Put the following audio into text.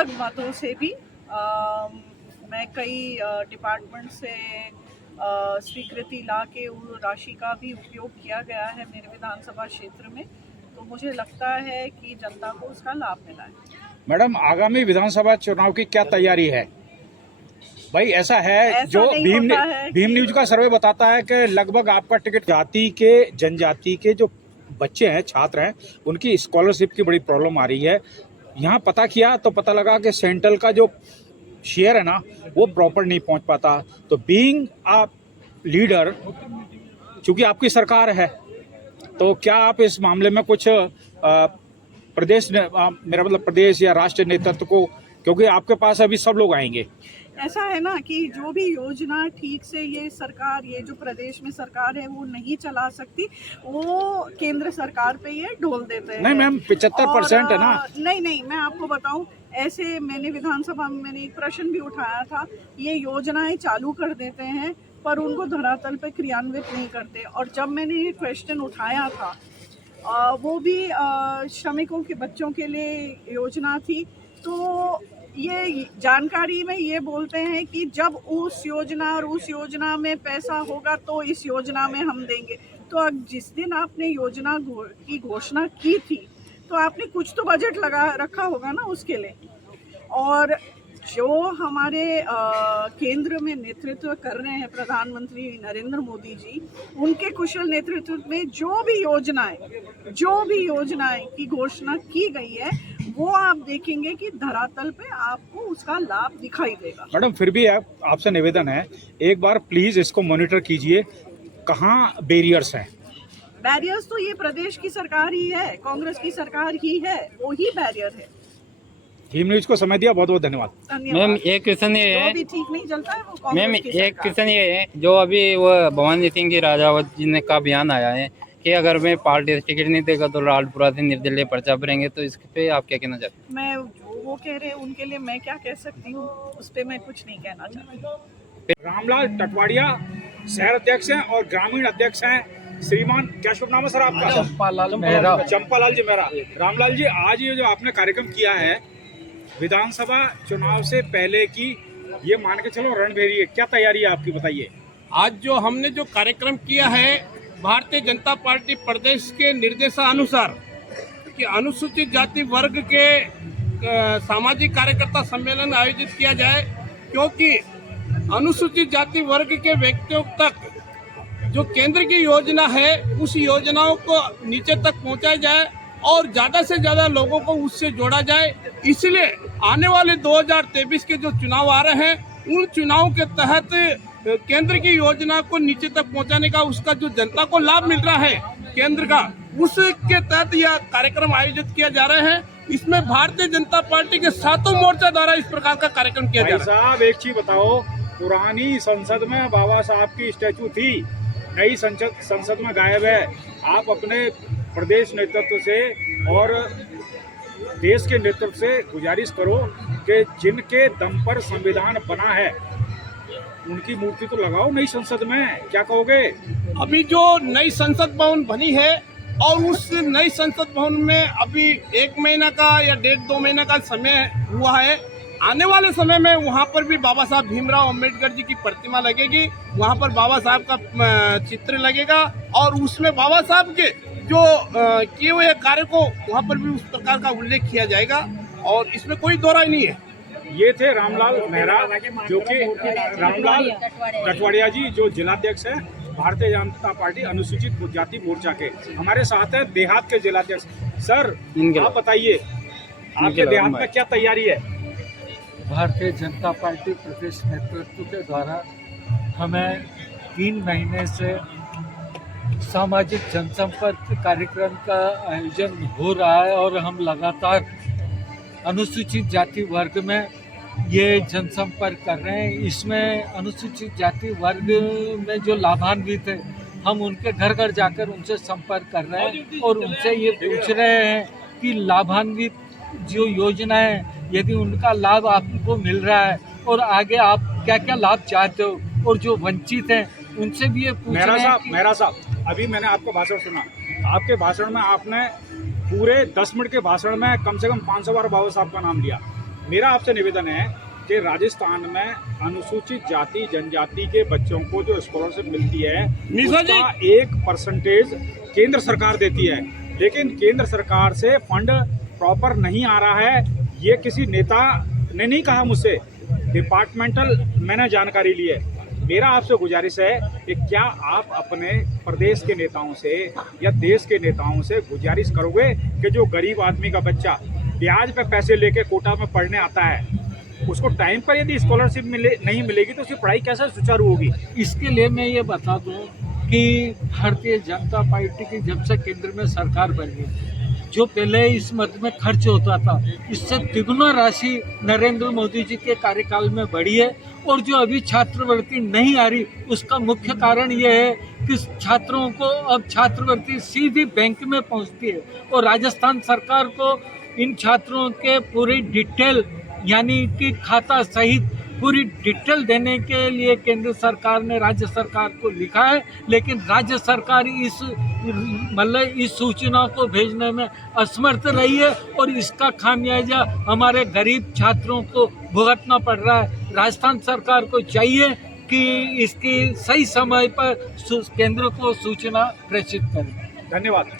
अलग मतों से भी मैं कई डिपार्टमेंट से स्वीकृति ला के वो राशि का भी उपयोग किया गया है मेरे विधानसभा क्षेत्र में, तो मुझे लगता है कि जनता को उसका लाभ मिला है। मैडम, आगामी विधानसभा चुनाव की क्या तैयारी है? भाई ऐसा है जो भीम न्यूज का सर्वे बताता है कि लगभग आपका टिकट जनजाति के जो बच्चे हैं, छात्र हैं, उनकी स्कॉलरशिप की बड़ी प्रॉब्लम आ रही है। यहाँ पता किया तो पता लगा कि सेंट्रल का जो शेयर है ना, वो प्रॉपर नहीं पहुँच पाता। तो बीइंग अ लीडर, चूंकि आपकी सरकार है, तो क्या आप इस मामले में कुछ मेरा मतलब प्रदेश या राष्ट्रीय नेतृत्व को, क्योंकि आपके पास अभी सब लोग आएंगे। ऐसा है ना कि जो भी योजना ठीक से ये सरकार, ये जो प्रदेश में सरकार है वो नहीं चला सकती, वो केंद्र सरकार पे ये ढोल देते हैं। नहीं मैम, 75% है ना। नहीं, मैं आपको बताऊं, ऐसे मैंने विधानसभा में मैंने एक प्रश्न भी उठाया था। ये योजनाएं चालू कर देते हैं पर उनको धरातल पे क्रियान्वित नहीं करते। और जब मैंने ये क्वेश्चन उठाया था, वो भी श्रमिकों के बच्चों के लिए योजना थी, तो ये जानकारी में ये बोलते हैं कि जब उस योजना और उस योजना में पैसा होगा तो इस योजना में हम देंगे। तो अब जिस दिन आपने योजना की घोषणा की थी तो आपने कुछ तो बजट लगा रखा होगा ना उसके लिए। और जो हमारे केंद्र में नेतृत्व कर रहे हैं प्रधानमंत्री नरेंद्र मोदी जी, उनके कुशल नेतृत्व में जो भी योजनाएं की घोषणा की गई है, वो आप देखेंगे कि धरातल पे आपको उसका लाभ दिखाई देगा। मैडम, फिर भी आपसे निवेदन है, एक बार प्लीज इसको मॉनिटर कीजिए, कहाँ बैरियर्स हैं। बैरियर्स तो ये प्रदेश की सरकार ही है, कांग्रेस की सरकार ही है, वो ही बैरियर है। भीम न्यूज को समय दिया, बहुत बहुत धन्यवाद। मैम, एक क्वेश्चन ये है, भी ठीक नहीं चलता है वो मैम एक क्वेश्चन ये है, जो अभी वो भवानी सिंह जी राजावत जी ने का बयान आया है कि अगर मैं पार्टी से टिकट नहीं देगा तो लालपुरा से निर्दलीय पर्चा भरेंगे, तो इस पे आप क्या कहना चाहते हैं? मैं जो वो कह रहे हैं उनके लिए मैं क्या कह सकती हूँ, उस पर मैं कुछ नहीं कहना चाहती। रामलाल टटवाड़िया शहर अध्यक्ष हैं और ग्रामीण अध्यक्ष हैं श्रीमान, क्या शुभ नाम है सर आपका? चंपालाल मेहरा। चंपालाल जी मेहरा। रामलाल जी, आज ये जो आपने कार्यक्रम किया है विधानसभा चुनाव से पहले की, ये मान के चलो रणभेरी है, क्या तैयारी है आपकी, बताइए। आज जो हमने जो कार्यक्रम किया है भारतीय जनता पार्टी प्रदेश के निर्देशानुसार कि अनुसूचित जाति वर्ग के सामाजिक कार्यकर्ता सम्मेलन आयोजित किया जाए, क्योंकि अनुसूचित जाति वर्ग के व्यक्तियों तक जो केंद्र की योजना है उस योजनाओं को नीचे तक पहुंचाया जाए और ज़्यादा से ज़्यादा लोगों को उससे जोड़ा जाए। इसलिए आने वाले 2023 के जो चुनाव आ रहे हैं, उन चुनावों के तहत केंद्र की योजना को नीचे तक पहुंचाने का, उसका जो जनता को लाभ मिल रहा है केंद्र का, उसके तहत यह कार्यक्रम आयोजित किया जा रहा है। इसमें भारतीय जनता पार्टी के सातों मोर्चा द्वारा इस प्रकार का कार्यक्रम किया जा रहा है। साहब, एक चीज बताओ, पुरानी संसद में बाबा साहब की स्टैचू थी, नई संसद में गायब है। आप अपने प्रदेश नेतृत्व से और देश के नेतृत्व से गुजारिश करो कि जिनके दम पर संविधान बना है उनकी मूर्ति तो लगाओ नई संसद में, क्या कहोगे? अभी जो नई संसद भवन बनी है और उस नई संसद भवन में अभी 1 महीना का या 1.5-2 महीना का समय हुआ है। आने वाले समय में वहाँ पर भी बाबा साहब भीमराव अंबेडकर जी की प्रतिमा लगेगी, वहाँ पर बाबा साहब का चित्र लगेगा और उसमें बाबा साहब के जो किए हुए कार्य को वहाँ पर भी उस प्रकार का उल्लेख किया जाएगा और इसमें कोई दो राय नहीं है। ये थे रामलाल मेहरा, जो कि रामलाल टटवाड़िया जी, जो जिलाध्यक्ष हैं भारतीय जनता पार्टी अनुसूचित जाति मोर्चा के। हमारे साथ हैं देहात के जिलाध्यक्ष। सर, आप बताइए, आपके देहात में क्या तैयारी है? भारतीय जनता पार्टी प्रदेश नेतृत्व के द्वारा हमें 3 महीने से सामाजिक जनसंपर्क कार्यक्रम का आयोजन हो रहा है और हम लगातार अनुसूचित जाति वर्ग में ये जनसंपर्क कर रहे हैं। इसमें अनुसूचित जाति वर्ग में जो लाभान्वित है, हम उनके घर घर जाकर उनसे संपर्क कर रहे हैं और उनसे ये पूछ रहे हैं कि लाभान्वित जो योजना है, यदि उनका लाभ आपको मिल रहा है और आगे आप क्या क्या लाभ चाहते हो, और जो वंचित हैं उनसे भी ये पूछ रहे हैं। मेरा साहब, अभी मैंने आपका भाषण सुना, आपके भाषण में आपने पूरे 10 मिनट के भाषण में कम से कम 500 बार बाबा साहब का नाम लिया। मेरा आपसे निवेदन है कि राजस्थान में अनुसूचित जाति जनजाति के बच्चों को जो स्कॉलरशिप मिलती है निशा जी। उसका 1% केंद्र सरकार देती है, लेकिन केंद्र सरकार से फंड प्रॉपर नहीं आ रहा है। ये किसी नेता ने नहीं कहा मुझसे, डिपार्टमेंटल मैंने जानकारी ली है। मेरा आपसे गुजारिश है कि क्या आप अपने प्रदेश के नेताओं से या देश के नेताओं से गुजारिश करोगे कि जो गरीब आदमी का बच्चा ब्याज पे पैसे लेके कोटा में पढ़ने आता है, उसको टाइम पर यदि स्कॉलरशिप नहीं मिलेगी तो उसकी पढ़ाई कैसे सुचारू होगी? इसके लिए मैं ये बता दूं कि भारतीय जनता पार्टी की जब से केंद्र में सरकार बनी, जो पहले इस मद में खर्च होता था, इससे तिगुना राशि नरेंद्र मोदी जी के कार्यकाल में बढ़ी है। और जो अभी छात्रवृत्ति नहीं आ रही, उसका मुख्य कारण ये है कि छात्रों को अब छात्रवृत्ति सीधी बैंक में पहुंचती है और राजस्थान सरकार को इन छात्रों के पूरी डिटेल यानी कि खाता सहित पूरी डिटेल देने के लिए केंद्र सरकार ने राज्य सरकार को लिखा है, लेकिन राज्य सरकार इस सूचना को भेजने में असमर्थ रही है और इसका खामियाजा हमारे गरीब छात्रों को भुगतना पड़ रहा है। राजस्थान सरकार को चाहिए कि इसकी सही समय पर केंद्र को सूचना प्रेषित करें। धन्यवाद।